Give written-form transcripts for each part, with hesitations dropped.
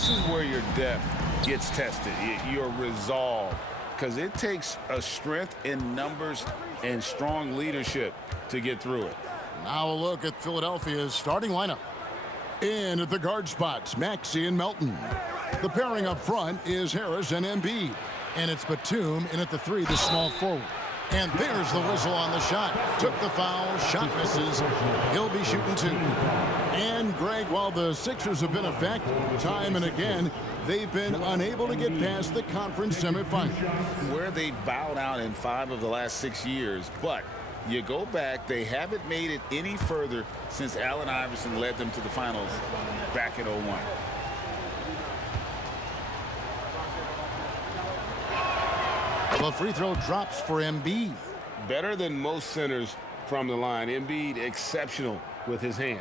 This is where your depth gets tested, your resolve, because it takes a strength in numbers and strong leadership to get through it. Now a look at Philadelphia's starting lineup. In at the guard spots, Maxey and Melton. The pairing up front is Harris and Embiid. And it's Batum in at the 3, the small forward. And there's the whistle on the shot. Took the foul, shot misses. He'll be shooting 2. And, Greg, while the Sixers have been a fact time and again, they've been unable to get past the conference semifinal. Where they bowed out in 5 of the last 6 years, but you go back, they haven't made it any further since Allen Iverson led them to the finals back in 01. The free throw drops for Embiid. Better than most centers from the line. Embiid exceptional with his hands.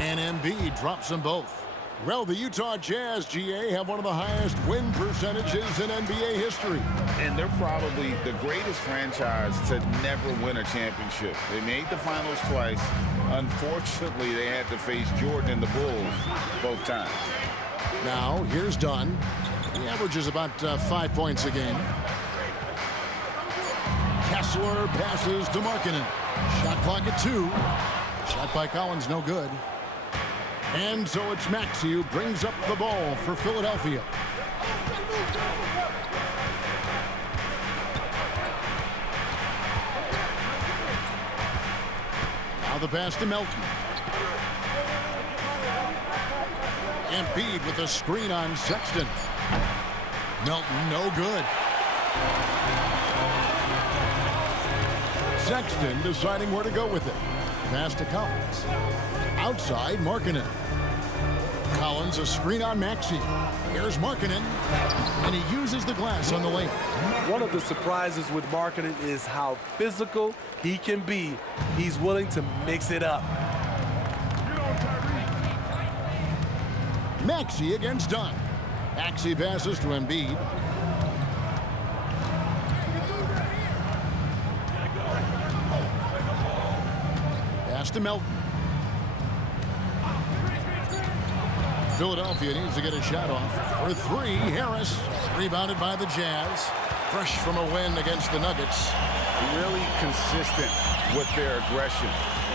And Embiid drops them both. Well, the Utah Jazz, GA, have one of the highest win percentages in NBA history. And they're probably the greatest franchise to never win a championship. They made the finals twice. Unfortunately, they had to face Jordan and the Bulls both times. Now, here's Dunn. He averages about 5 points a game. Kessler passes to Markkanen. Shot clock at 2. Shot by Collins, no good. And so it's Maxey who brings up the ball for Philadelphia. Now the pass to Melton. Embiid with a screen on Sexton. Melton, no good. Sexton deciding where to go with it. Pass to Collins. Outside, Markkanen. Collins, a screen on Maxey. Here's Markkanen, and he uses the glass on the lane. One of the surprises with Markkanen is how physical he can be. He's willing to mix it up. Maxey against Dunn. Maxey passes to Embiid. Pass to Melton. Philadelphia needs to get a shot off. For 3, Harris. Rebounded by the Jazz. Fresh from a win against the Nuggets. Really consistent with their aggression.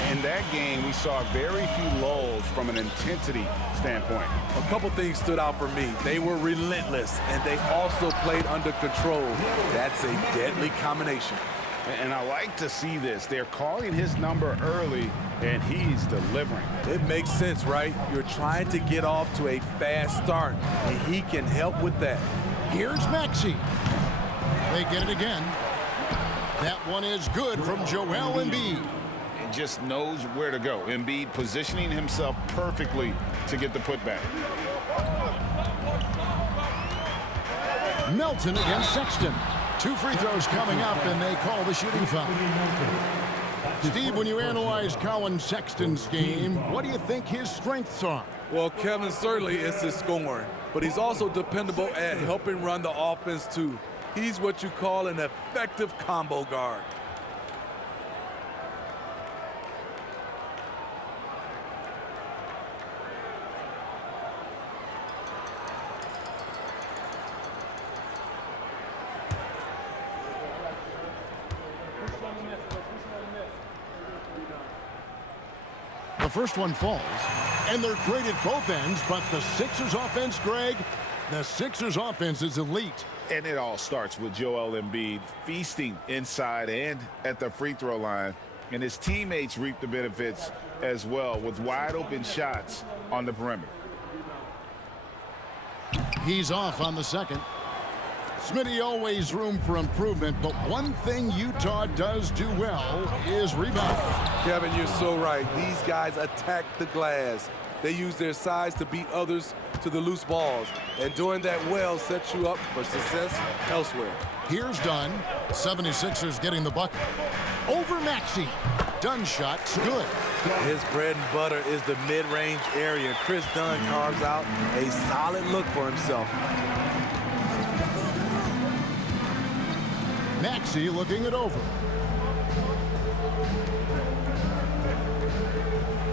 In that game, we saw very few lulls from an intensity standpoint. A couple things stood out for me. They were relentless, and they also played under control. That's a deadly combination. And I like to see this. They're calling his number early, and he's delivering. It makes sense, right? You're trying to get off to a fast start, and he can help with that. Here's Maxey. They get it again. That one is good from Joel Embiid. And just knows where to go. Embiid positioning himself perfectly to get the putback. Melton against Sexton. 2 free throws coming up, and they call the shooting foul. Steve, when you analyze Colin Sexton's game, what do you think his strengths are? Well, Kevin, certainly it's his scoring, but he's also dependable at helping run the offense, too. He's what you call an effective combo guard. The first one falls, and they're great at both ends, but the Sixers offense, Greg, the Sixers offense is elite. And it all starts with Joel Embiid feasting inside and at the free throw line. And his teammates reap the benefits as well with wide open shots on the perimeter. He's off on the second. Smitty, always room for improvement, but one thing Utah does do well is rebound. Kevin, you're so right. These guys attack the glass. They use their size to beat others to the loose balls. And doing that well sets you up for success elsewhere. Here's Dunn. 76ers getting the bucket. Over Maxey. Dunn shot's good. His bread and butter is the mid-range area. Chris Dunn carves out a solid look for himself. Maxey looking it over.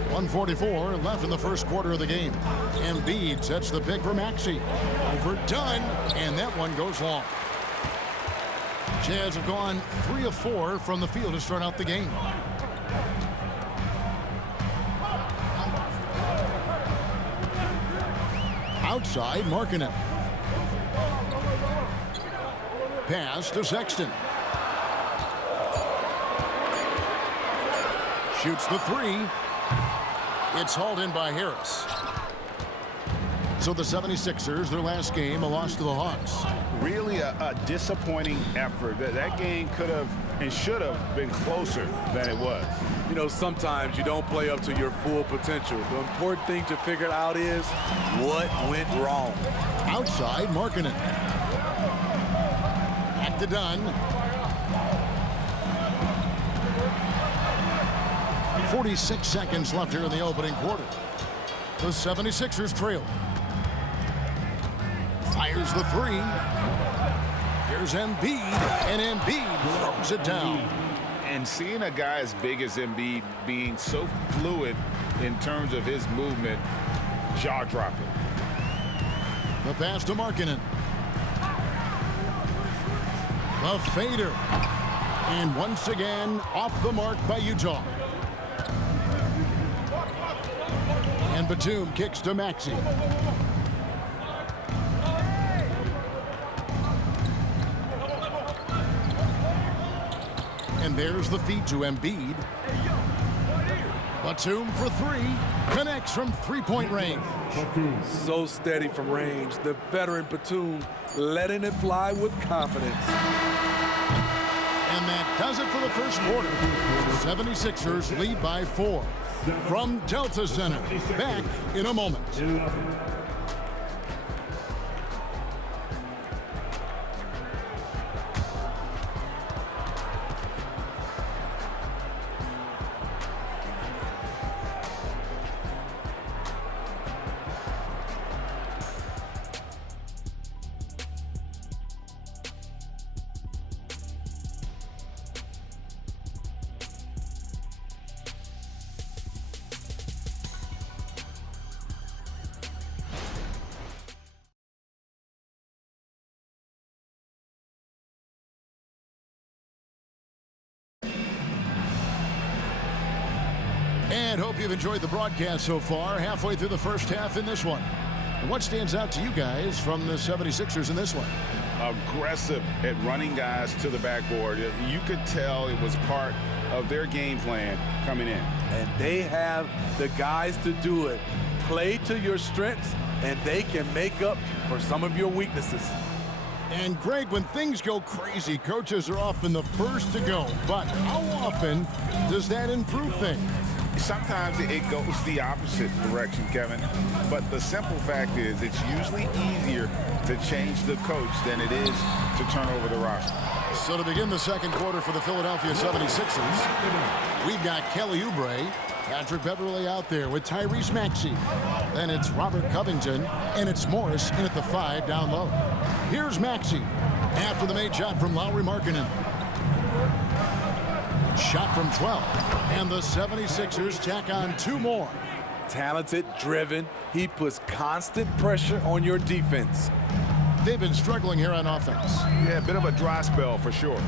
1:44 left in the first quarter of the game. Embiid sets the pick for Maxey. Over Dunn, and that one goes long. Jazz have gone 3 of 4 from the field to start out the game. Outside, Markkanen. Pass to Sexton. Shoots the 3. It's hauled in by Harris. So the 76ers, their last game, a loss to the Hawks. Really a disappointing effort. That game could have and should have been closer than it was. You know, sometimes you don't play up to your full potential. The important thing to figure out is what went wrong. Outside, Markkanen. Back to Dunn. 46 seconds left here in the opening quarter. The 76ers trail. Fires the 3. Here's Embiid, and Embiid throws it down. And seeing a guy as big as Embiid being so fluid in terms of his movement, jaw-dropping. The pass to Markkanen. The fader. And once again, off the mark by Utah. And Batum kicks to Maxey. And there's the feed to Embiid. Batum for 3. Connects from three-point range. So steady from range. The veteran Batum letting it fly with confidence. And that does it for the first quarter. The 76ers lead by 4. From Delta Center. Back in a moment. And hope you've enjoyed the broadcast so far, halfway through the first half in this one. And what stands out to you guys from the 76ers in this one? Aggressive at running guys to the backboard. You could tell it was part of their game plan coming in. And they have the guys to do it. Play to your strengths, and they can make up for some of your weaknesses. And Greg, when things go crazy, coaches are often the first to go. But how often does that improve things? Sometimes it goes the opposite direction, Kevin. But the simple fact is it's usually easier to change the coach than it is to turn over the roster. So to begin the second quarter for the Philadelphia 76ers, we've got Kelly Oubre, Patrick Beverley out there with Tyrese Maxey. Then it's Robert Covington, and it's Morris in at the 5 down low. Here's Maxey after the made shot from Lauri Markkanen. Shot from 12, and the 76ers tack on 2 more. Talented, driven, he puts constant pressure on your defense. They've been struggling here on offense. Yeah, a bit of a dry spell for sure.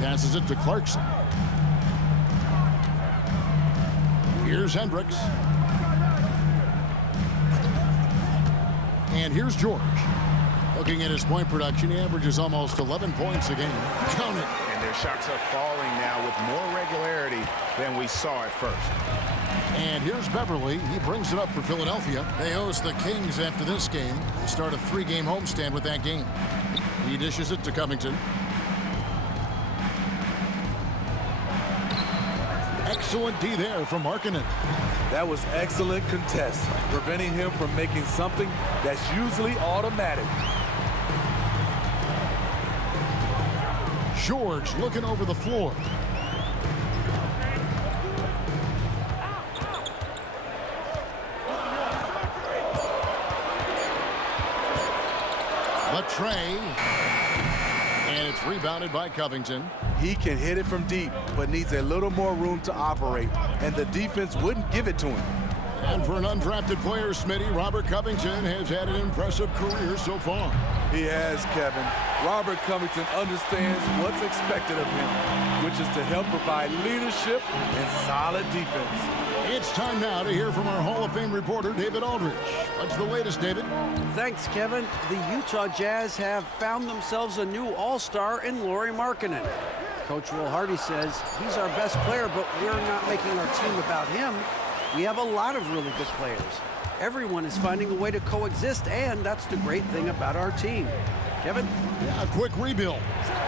Passes it to Clarkson. Here's Hendricks. And here's George. Looking at his point production, he averages almost 11 points a game. Count it. And their shots are falling now with more regularity than we saw at first. And here's Beverley. He brings it up for Philadelphia. They host the Kings after this game. They start a 3-game homestand with that game. He dishes it to Covington. Excellent D there from Markkanen. That was excellent contest, preventing him from making something that's usually automatic. George looking over the floor. Latray. And it's rebounded by Covington. He can hit it from deep, but needs a little more room to operate, and the defense wouldn't give it to him. And for an undrafted player, Smitty, Robert Covington has had an impressive career so far. He has, Kevin. Robert Covington understands what's expected of him, which is to help provide leadership and solid defense. It's time now to hear from our Hall of Fame reporter, David Aldridge. What's the latest, David? Thanks, Kevin. The Utah Jazz have found themselves a new all-star in Lauri Markkanen. Coach Will Hardy says he's our best player, but we're not making our team about him. We have a lot of really good players. Everyone is finding a way to coexist, and that's the great thing about our team. Kevin? Yeah, a quick rebuild.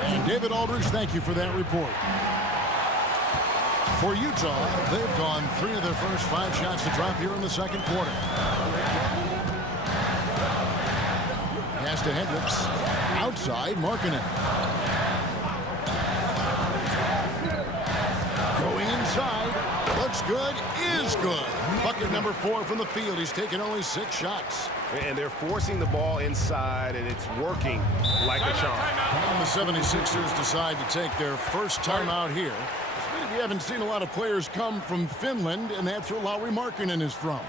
And David Aldridge, thank you for that report. For Utah, they've gone 3 of their first 5 shots to drop here in the second quarter. Pass to Hendricks. Outside, Markkanen. Going inside. Looks good, is good. Bucket number 4 from the field. He's taken only 6 shots. And they're forcing the ball inside, and it's working like a charm. And the 76ers decide to take their first time out here. We haven't seen a lot of players come from Finland, and that's where Lauri Markkanen is from.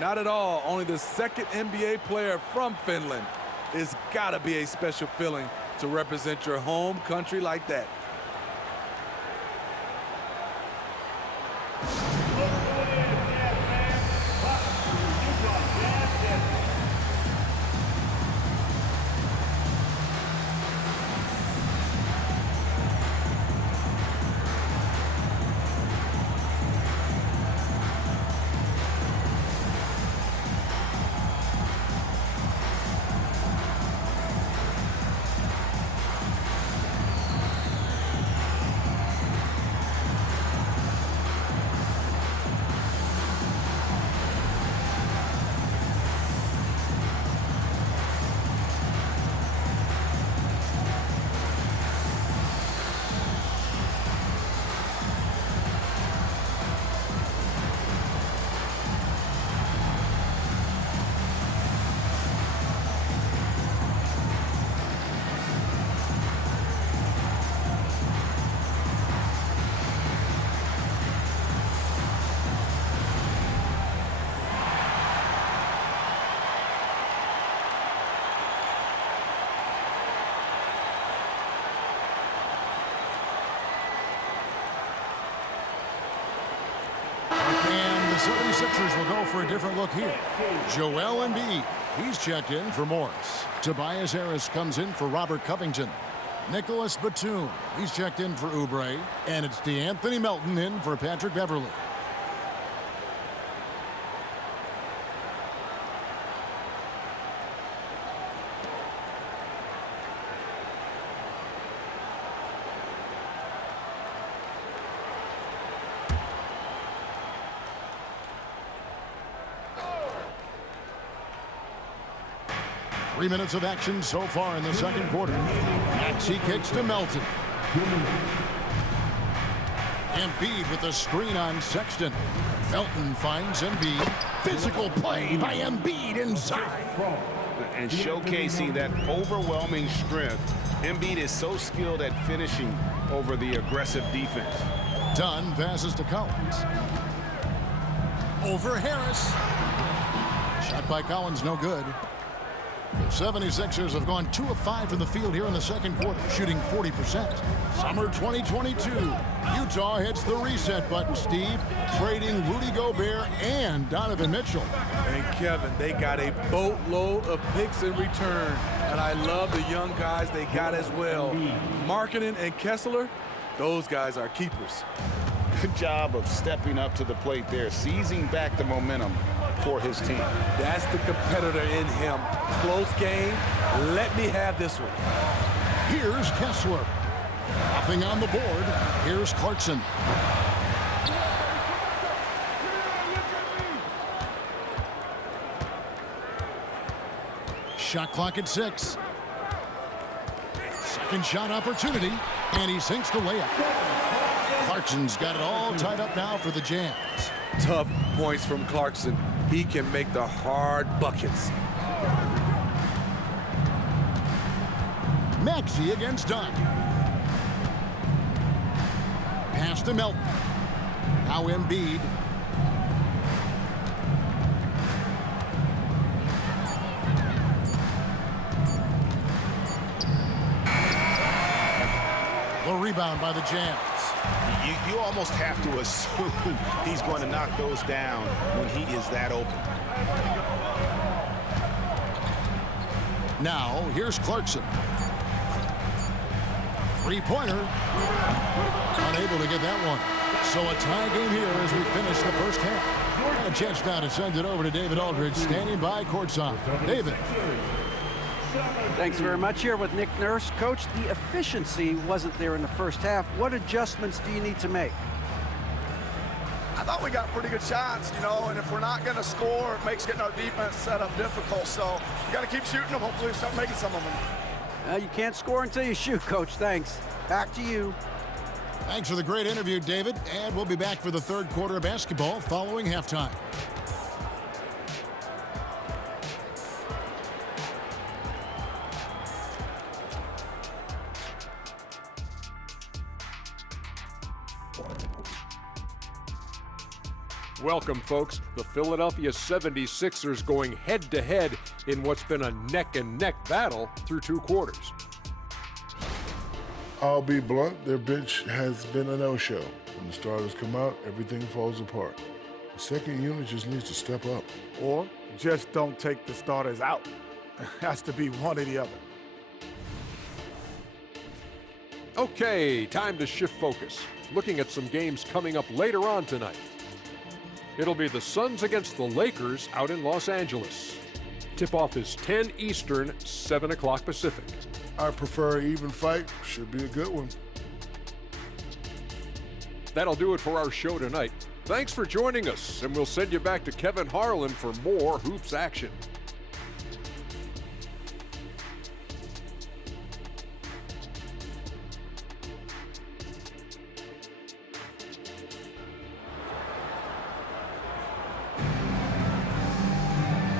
Not at all. Only the second NBA player from Finland. It's got to be a special feeling to represent your home country like that. And the 76ers will go for a different look here. Joel Embiid, he's checked in for Morris. Tobias Harris comes in for Robert Covington. Nicholas Batum, he's checked in for Oubre. And it's DeAnthony Melton in for Patrick Beverley. Three minutes of action so far in the second quarter. Maxey kicks to Melton. Embiid with a screen on Sexton. Melton finds Embiid. Physical play by Embiid inside. And showcasing that overwhelming strength. Embiid is so skilled at finishing over the aggressive defense. Dunn passes to Collins. Over Harris. Shot by Collins, no good. The 76ers have gone 2 of 5 from the field here in the second quarter, shooting 40%. Summer 2022. Utah hits the reset button, Steve, trading Rudy Gobert and Donovan Mitchell. And Kevin, they got a boatload of picks in return. And I love the young guys they got as well. Markkanen and Kessler, those guys are keepers. Good job of stepping up to the plate there, seizing back the momentum for his team. That's the competitor in him. Close game. Let me have this one. Here's Kessler. Nothing on the board. Here's Clarkson. Shot clock at 6. Second shot opportunity, and he sinks the layup. Clarkson's got it all tied up now for the Jazz. Tough points from Clarkson. He can make the hard buckets. Maxey against Dunn. Pass to Melton. Now Embiid. The rebound by the Jazz. You almost have to assume he's going to knock those down when he is that open. Now, here's Clarkson. Three-pointer. Unable to get that one. So a tie game here as we finish the first half. And a chance now to send it over to David Aldridge, standing by courtside. David. Thanks very much. Here with Nick Nurse. Coach, the efficiency wasn't there in the first half. What adjustments do you need to make? I thought we got pretty good shots, you know, and if we're not going to score, it makes getting our defense set up difficult. So you got to keep shooting them. Hopefully we start making some of them. You can't score until you shoot, Coach. Thanks. Back to you. Thanks for the great interview, David. And we'll be back for the third quarter of basketball following halftime. Welcome, folks. The Philadelphia 76ers going head-to-head in what's been a neck-and-neck battle through two quarters. I'll be blunt, their bench has been a no-show. When the starters come out, everything falls apart. The second unit just needs to step up. Or just don't take the starters out. It has to be one or the other. Okay, time to shift focus. Looking at some games coming up later on tonight. It'll be the Suns against the Lakers out in Los Angeles. Tip-off is 10 Eastern, 7 o'clock Pacific. I prefer an even fight. Should be a good one. That'll do it for our show tonight. Thanks for joining us, and we'll send you back to Kevin Harlan for more hoops action.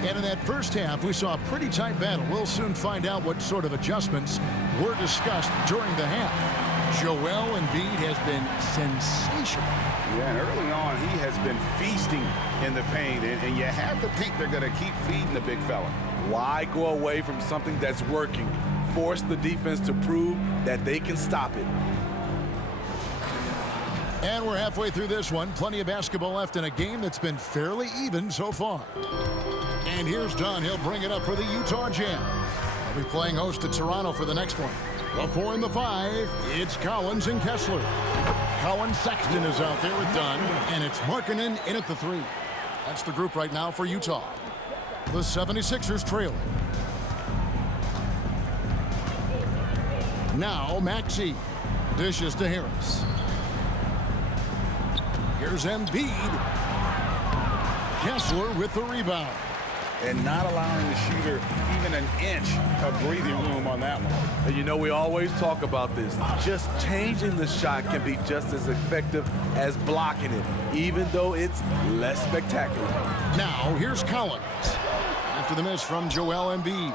And in that first half, we saw a pretty tight battle. We'll soon find out what sort of adjustments were discussed during the half. Joel Embiid has been sensational. Yeah, and early on, he has been feasting in the paint, and you have to think they're going to keep feeding the big fella. Why go away from something that's working? Force the defense to prove that they can stop it. And we're halfway through this one. Plenty of basketball left in a game that's been fairly even so far. And here's Dunn. He'll bring it up for the Utah Jazz. They'll be playing host to Toronto for the next one. The 4 and the 5, it's Collins and Kessler. Collins Sexton is out there with Dunn, and it's Markkanen in at the 3. That's the group right now for Utah. The 76ers trailing. Now Maxey dishes to Harris. Here's Embiid. Kessler with the rebound. And not allowing the shooter even an inch of breathing room on that one. And you know, we always talk about this. Just changing the shot can be just as effective as blocking it, even though it's less spectacular. Now, here's Collins. After the miss from Joel Embiid.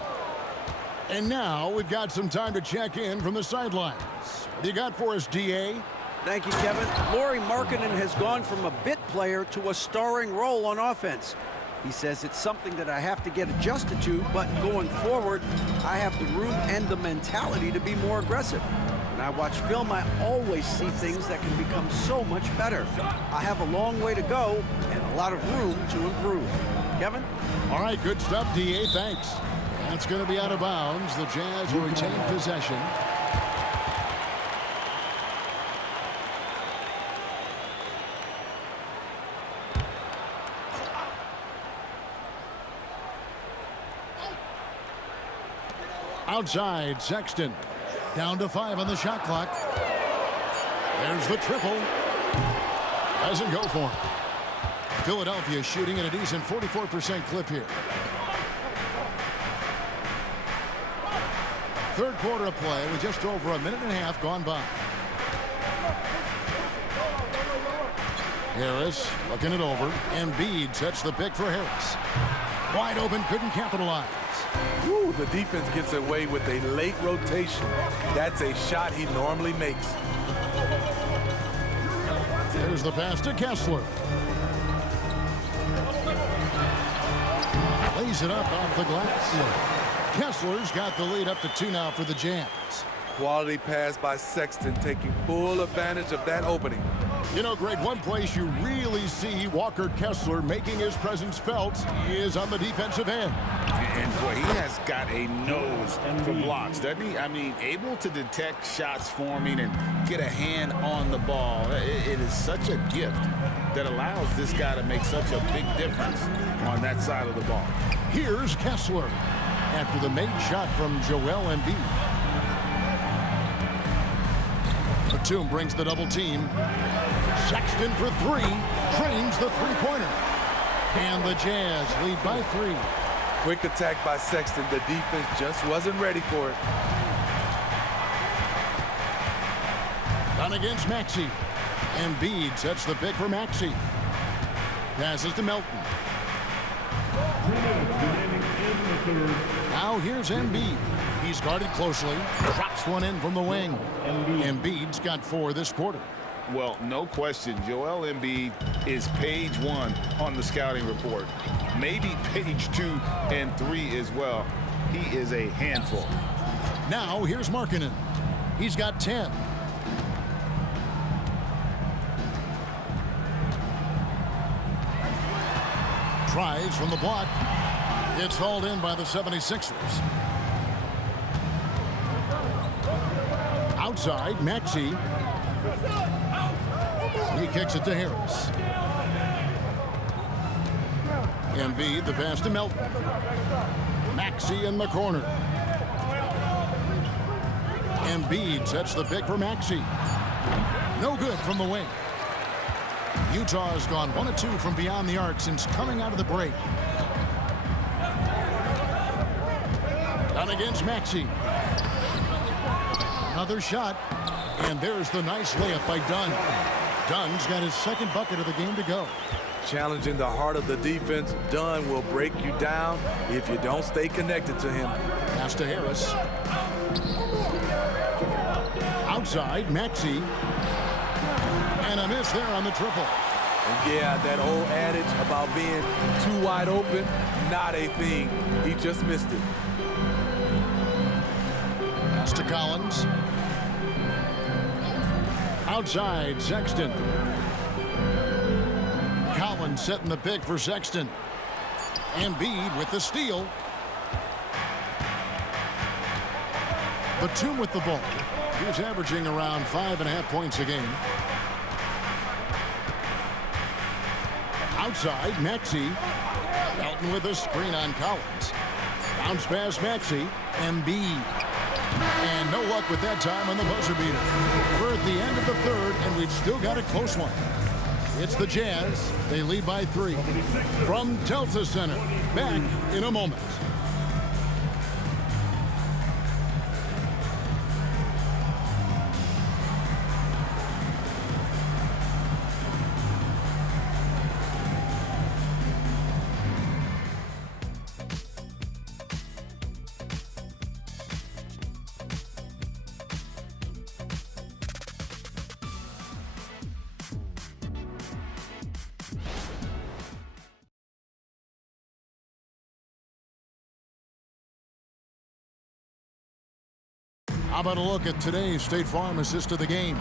And now we've got some time to check in from the sidelines. What do you got for us, D.A.? Thank you, Kevin. Lauri Markkanen has gone from a bit player to a starring role on offense. He says it's something that I have to get adjusted to, but going forward, I have the room and the mentality to be more aggressive. When I watch film, I always see things that can become so much better. I have a long way to go and a lot of room to improve. Kevin? All right, good stuff, D.A. Thanks. That's going to be out of bounds. The Jazz will retain possession. Outside, Sexton. Down to 5 on the shot clock. There's the triple. Doesn't go for him. Philadelphia shooting at a decent 44% clip here. Third quarter of play with just over a minute and a half gone by. Harris looking it over. Embiid sets the pick for Harris. Wide open, couldn't capitalize. Ooh, the defense gets away with a late rotation. That's a shot he normally makes. Here's the pass to Kessler. Lays it up off the glass. Kessler's got the lead up to 2 now for the Jazz. Quality pass by Sexton, taking full advantage of that opening. You know, Greg, one place you really see Walker Kessler making his presence felt is on the defensive end. And boy, he has got a nose for blocks, doesn't he? I mean, able to detect shots forming and get a hand on the ball. It is such a gift that allows this guy to make such a big difference on that side of the ball. Here's Kessler after the made shot from Joel Embiid. Batum brings the double team. Sexton for 3, drains the three-pointer. And the Jazz lead by 3. Quick attack by Sexton. The defense just wasn't ready for it. Done against Maxey. Embiid sets the pick for Maxey. Passes to Melton. Now here's Embiid. He's guarded closely. Drops one in from the wing. Embiid's got 4 this quarter. Well, no question, Joel Embiid is page 1 on the scouting report. Maybe page 2 and 3 as well. He is a handful. Now here's Markkanen. He's got 10. Tries from the block. It's hauled in by the 76ers. Outside, Maxey. He kicks it to Harris. Embiid, the pass to Melton. Maxey in the corner. Embiid sets the pick for Maxey. No good from the wing. Utah has gone 1 of 2 from beyond the arc since coming out of the break. Done against Maxey. Another shot. And there's the nice layup by Dunn. Dunn's got his 2nd bucket of the game to go. Challenging the heart of the defense. Dunn will break you down if you don't stay connected to him. Pass to Harris. Outside, Maxey. And a miss there on the triple. And yeah, that old adage about being too wide open, not a thing. He just missed it. Pass to Collins. Outside, Sexton. Collins setting the pick for Sexton. Embiid with the steal. Batum with the ball. He's averaging around 5.5 points a game. Outside, Maxey. Melton with a screen on Collins. Bounce pass, Maxey. Embiid. And no luck with that time on the buzzer beater. We're at the end of the 3rd, and we've still got a close one. It's the Jazz. They lead by 3. From Delta Center, back in a moment. How about a look at today's State Farm assist of the game?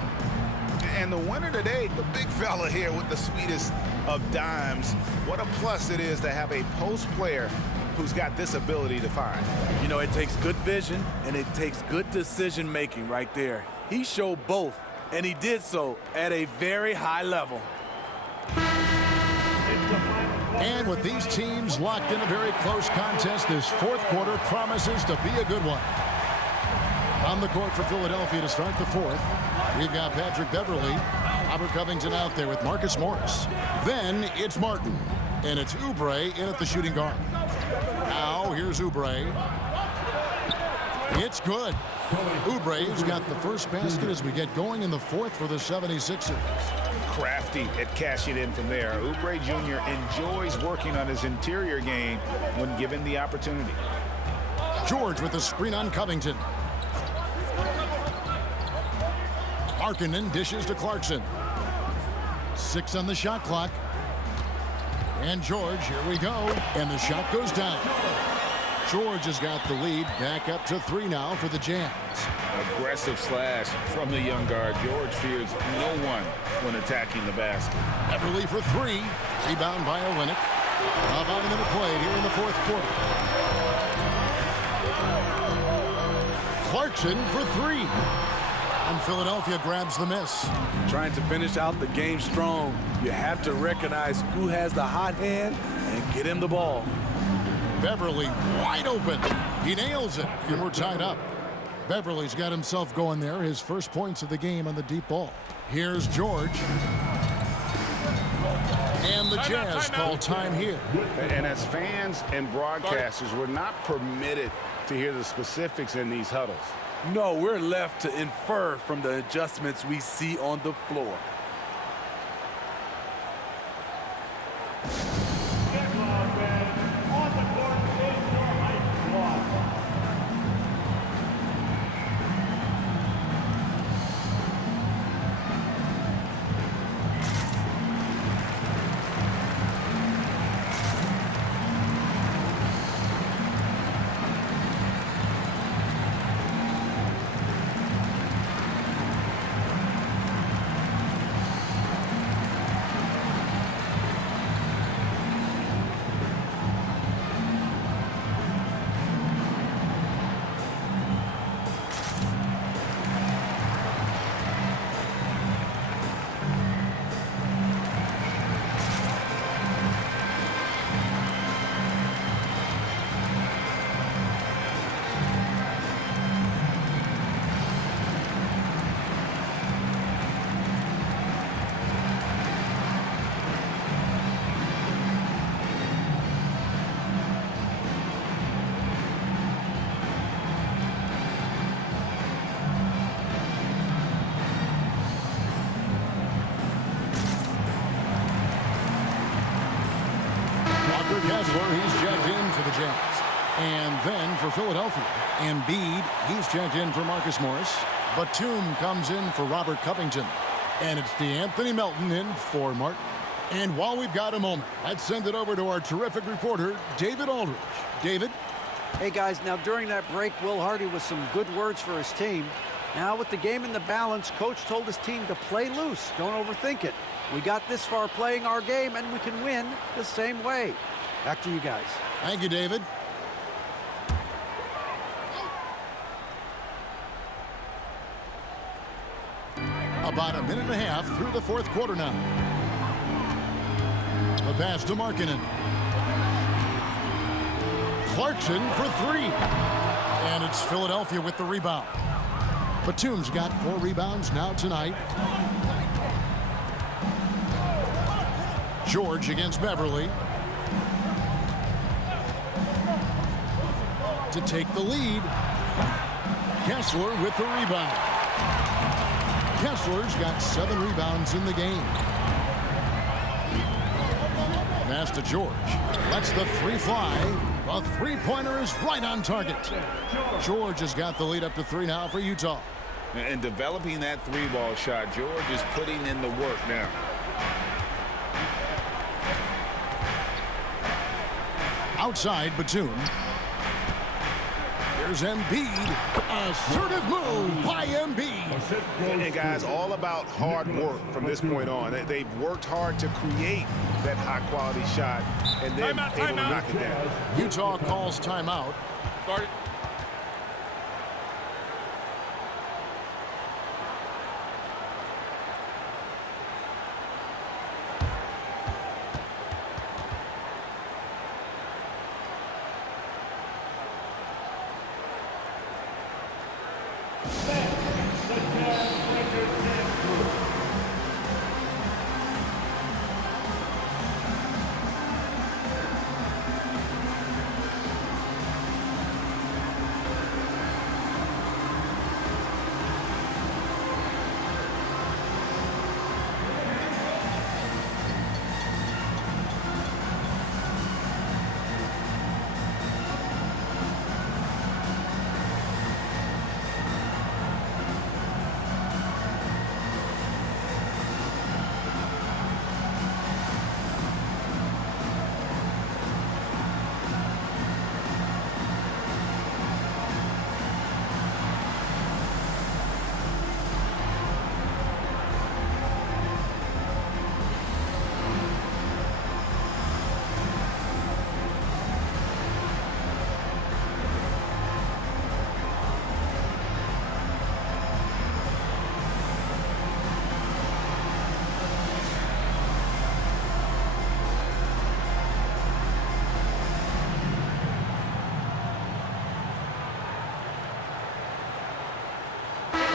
And the winner today, the big fella here with the sweetest of dimes. What a plus it is to have a post player who's got this ability to find. You know, it takes good vision and it takes good decision making right there. He showed both, and he did so at a very high level. And with these teams locked in a very close contest, this 4th quarter promises to be a good one. On the court for Philadelphia to start the 4th, we've got Patrick Beverly, Robert Covington out there with Marcus Morris. Then it's Martin, and it's Oubre in at the shooting guard. Now here's Oubre. It's good. Oubre's got the first basket as we get going in the 4th for the 76ers. Crafty at cashing in from there. Oubre Jr. enjoys working on his interior game when given the opportunity. George with the screen on Covington. Markkanen dishes to Clarkson. 6 on the shot clock. And George, here we go. And the shot goes down. George has got the lead. Back up to 3 now for the Jazz. Aggressive slash from the young guard. George fears no one when attacking the basket. Beverly for 3. Rebound by Olynyk. About a minute played here in the fourth quarter. Clarkson for 3. And Philadelphia grabs the miss. Trying to finish out the game strong. You have to recognize who has the hot hand and get him the ball. Beverly wide open. He nails it, and we're tied up. Beverly's got himself going there. His first points of the game on the deep ball. Here's George. And the Jazz call time here. And as fans and broadcasters, we're not permitted to hear the specifics in these huddles. No, we're left to infer from the adjustments we see on the floor. Kessler, he's checked in for the Jazz. And then for Philadelphia, Embiid, he's checked in for Marcus Morris. Batum comes in for Robert Covington. And it's Anthony Melton in for Martin. And while we've got a moment, let's send it over to our terrific reporter, David Aldridge. David? Hey, guys, now during that break, Will Hardy with some good words for his team. Now with the game in the balance, Coach told his team to play loose. Don't overthink it. We got this far playing our game, and we can win the same way. Back to you guys. Thank you, David. About a minute and a half through the fourth quarter now. The pass to Markkanen. Clarkson for 3. And it's Philadelphia with the rebound. Batum's got 4 rebounds now tonight. George against Beverly. To take the lead. Kessler with the rebound. Kessler's got 7 rebounds in the game. Pass to George. Lets the 3 fly. The three-pointer is right on target. George has got the lead up to 3 now for Utah. And developing that 3-ball shot, George is putting in the work now. Outside Batum. Here's Embiid. Assertive move by Embiid. And guys, all about hard work from this point on. They've worked hard to create that high-quality shot and then able to knock it down. Utah calls timeout. Start.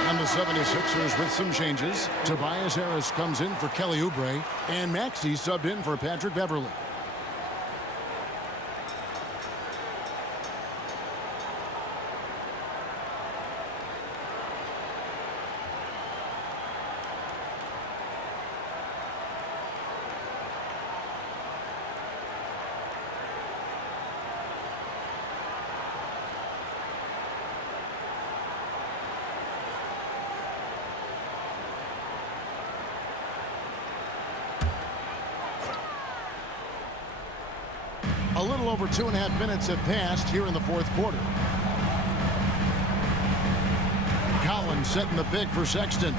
And the 76ers with some changes. Tobias Harris comes in for Kelly Oubre, and Maxey subbed in for Patrick Beverly. A little over 2.5 minutes have passed here in the fourth quarter. Collins setting the pick for Sexton.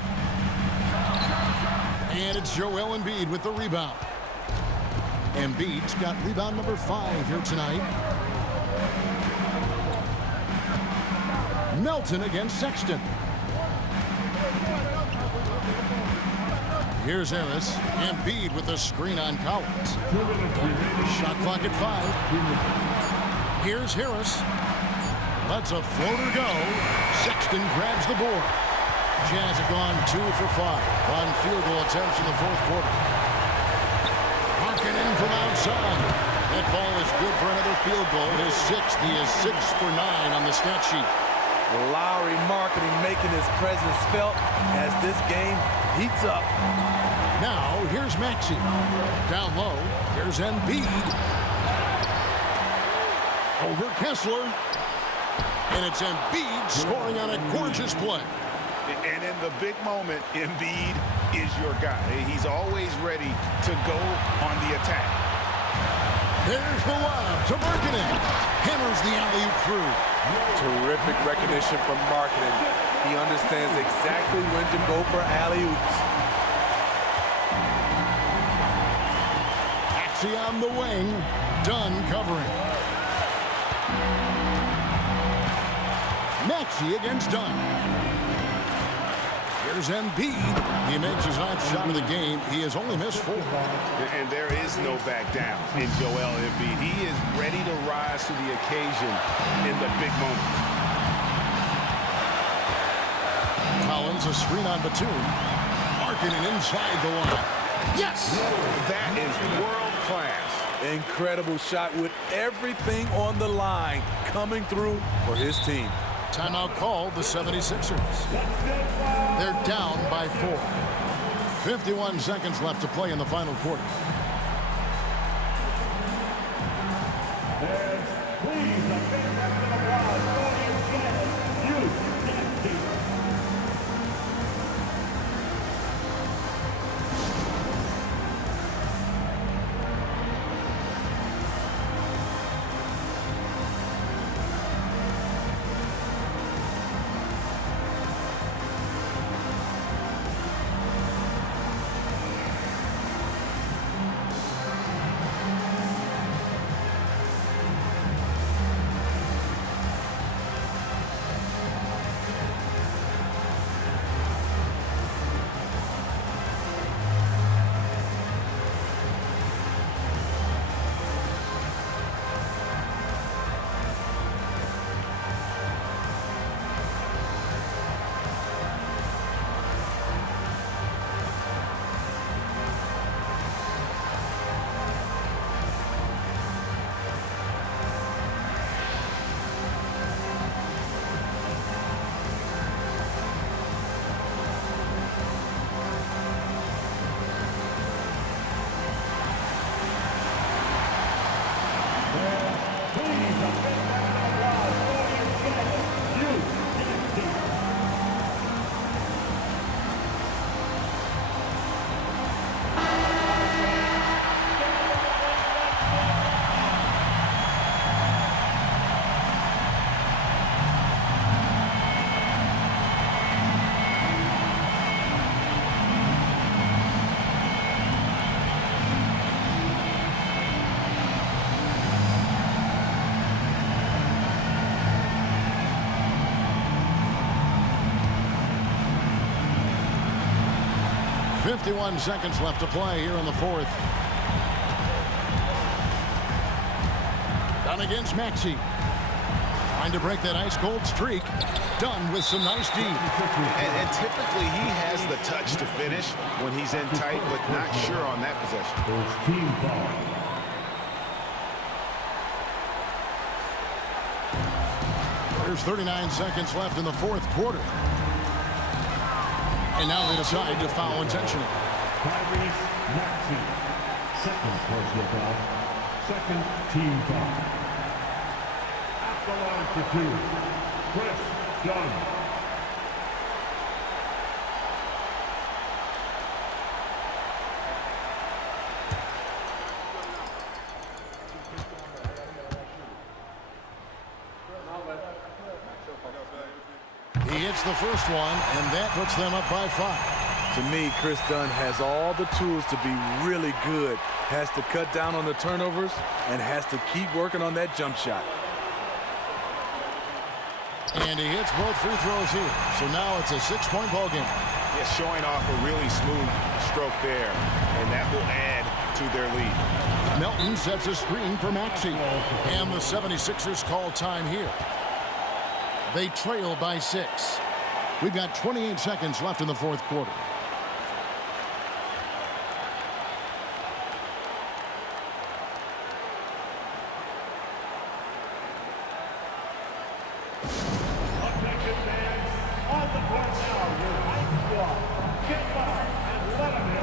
And it's Joel Embiid with the rebound. Embiid's got rebound number 5 here tonight. Melton against Sexton. Here's Harris. Embiid with the screen on Collins. Shot clock at 5. Here's Harris. Lets a floater go. Sexton grabs the board. Jazz have gone 2 for 5 on field goal attempts in the fourth quarter. Markkanen from outside. That ball is good for another field goal. His 6th. He is 6 for 9 on the stat sheet. Lowry Markkanen making his presence felt as this game heats up. Now, here's Maxey. Down low, here's Embiid. Over Kessler. And it's Embiid scoring on a gorgeous play. And in the big moment, Embiid is your guy. He's always ready to go on the attack. There's the lob to Markkanen. Hammers the alley-oop through. Terrific recognition from Markkanen. He understands exactly when to go for alley-oops. Maxey on the wing. Dunn covering. Maxey against Dunn. Here's Embiid. He makes his 9th shot of the game. He has only missed 4. And there is no back down in Joel Embiid. He is ready to rise to the occasion in the big moment. Collins, a screen on Batum. Markkanen inside the line. Yes! That is world class. Incredible shot with everything on the line coming through for his team. Timeout called the 76ers. They're down by 4. 51 seconds left to play in the final quarter. .51 seconds left to play here in the fourth. Down against Maxey. Trying And to break that ice-cold streak, done with some nice D. And typically he has the touch to finish when he's in tight, but not sure on that possession. Team foul. There's 39 seconds left in the fourth quarter. And now they decide to foul intentionally. Tyrese Maxey. Second personal foul. Second team foul. At the line for two, Chris Dunn. He hits the first one, and that puts them up by 5. To me, Chris Dunn has all the tools to be really good. Has to cut down on the turnovers and has to keep working on that jump shot. And he hits both free throws here. So now it's a 6-point ball game. Yeah, showing off a really smooth stroke there, and that will add to their lead. Melton sets a screen for Maxey. And the 76ers call time here. They trail by 6. We've got 28 seconds left in the fourth quarter. Attention fans, on the court now, your high squad. Get back and let him in.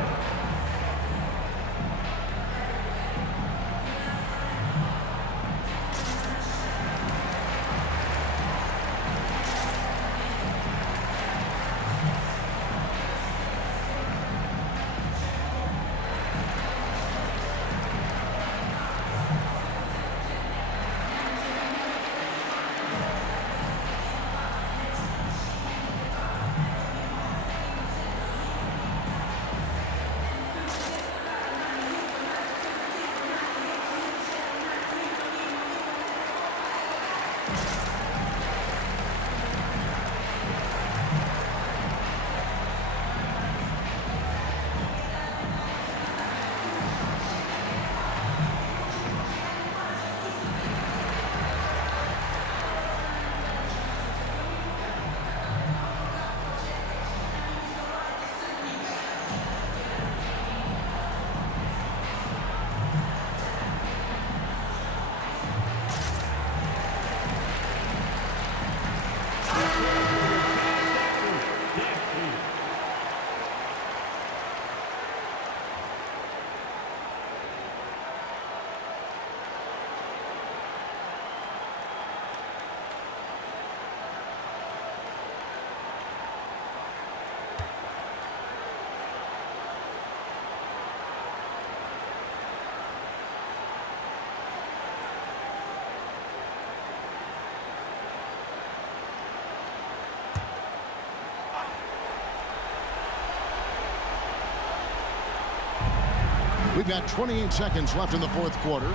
We've got 28 seconds left in the fourth quarter.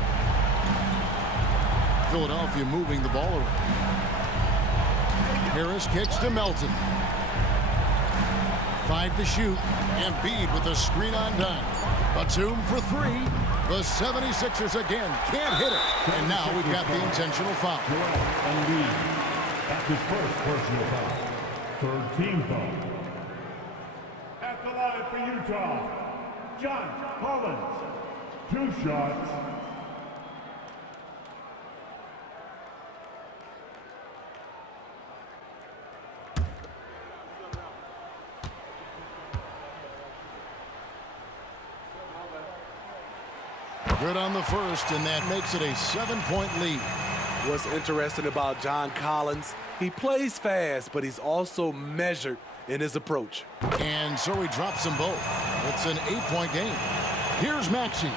Philadelphia moving the ball around. Harris kicks to Melton. 5 to shoot. Embiid with the screen on done. Batum for 3. The 76ers again can't hit it. And now we've got the intentional foul. Embiid. That's his first personal foul. Third team foul. At the line for Utah, John Collins. 2 shots. Good on the first, and that makes it a 7-point lead. What's interesting about John Collins, he plays fast, but he's also measured in his approach. And so he drops them both. It's an 8-point game. Here's Maxey.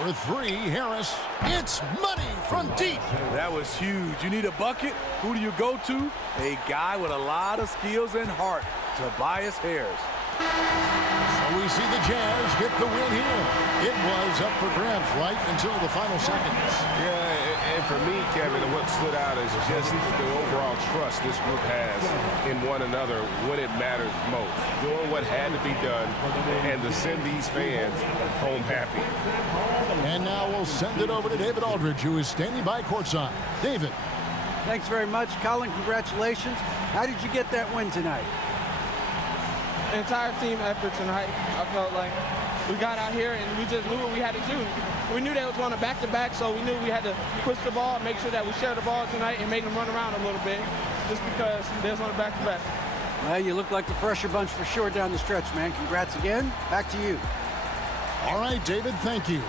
For 3, Harris. It's money from deep. That was huge. You need a bucket? Who do you go to? A guy with a lot of skills and heart, Tobias Harris. So we see the Jazz get the win here. It was up for grabs right until the final seconds. Yeah, and for me, Kevin, what stood out is just the overall trust this group has in one another when it matters most. Doing what had to be done and to send these fans home happy. And now we'll send it over to David Aldridge, who is standing by courtside. David. Thanks very much, Colin. Congratulations. How did you get that win tonight? Entire team effort tonight. I felt like we got out here and we just knew what we had to do. We knew they was going to back-to-back, so we knew we had to push the ball, make sure that we shared the ball tonight and make them run around a little bit just because they was on a back-to-back. Well, you look like the fresher bunch for sure down the stretch, man. Congrats again. Back to you. All right, David, thank you.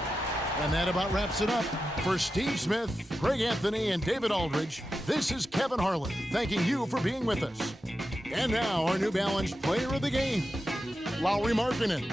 And that about wraps it up. For Steve Smith, Greg Anthony, and David Aldridge, this is Kevin Harlan thanking you for being with us. And now our New Balance Player of the Game, Lauri Markkanen.